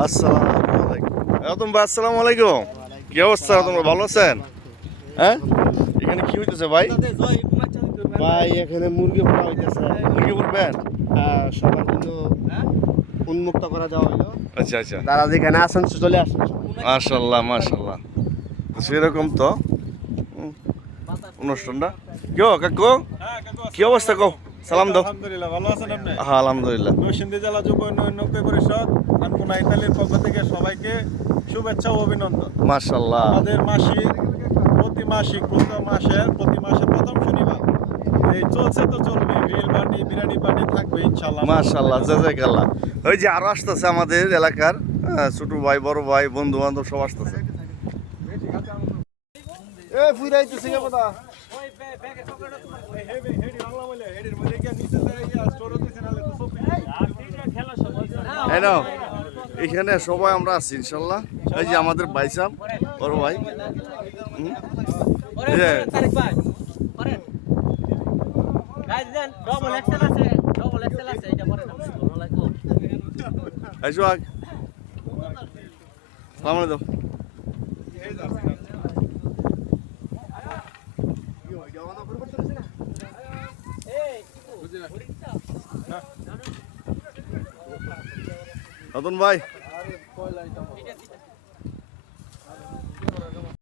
আসসালামু ভাই আসসালামু আলাইকুম। কি অবস্থা? ভাই ভালো আছেন? হ্যাঁ? এখানে কি হইতেছে ভাই? ভাই এখানে মুরগি পোড়া হইতেছে। মুরগি বলবেন আর সবার জন্য উন্মুক্ত করা যাওয়া হইল। আচ্ছা আচ্ছা। তারা যেখানে আসেন চলে আসেন মাশাল্লাহ মাশাল্লাহ। সেরকম তো। হুম, অনুষ্ঠানটা? কেউ কাকু? কি অবস্থা কো সালাম দাও। আলহামদুলিল্লাহ ভালো আছেন আপনি? হ্যাঁ আলহামদুলিল্লাহ। নরসিংদী জেলা যুব উন্নয়ন পরিষদ আনপুনা ইতালির পক্ষ থেকে সবাইকে শুভেচ্ছা ও অভিনন্দন। মাশাল্লাহ আমাদের মাসিক প্রতি মাসিক প্রতি মাসের প্রতি মাসের প্রথম শনিবার। এই চলছে তো চলবে গ্রিল পার্টি বিরিয়ানি পার্টি থাকবে ইনশাল্লাহ মাশাল্লাহ জাজাকাল্লাহ। ওই যে আরও আসতেছে আমাদের এলাকার হ্যাঁ, ছোট ভাই বড় ভাই বন্ধু বান্ধব সব আসতেছে। এ ফুইরাইতেছে কে কথা নাও এখানে সবাই আমরা আছি ইনশাল্লাহ। এই যে আমাদের বাইসাম বড় ভাই। হুম, এই যে, ডবল এক্সেল আছে ডবল এক্সেল আছে এটা পরে এই সোহাগ সালাম আলাইকুম রতন ভাই।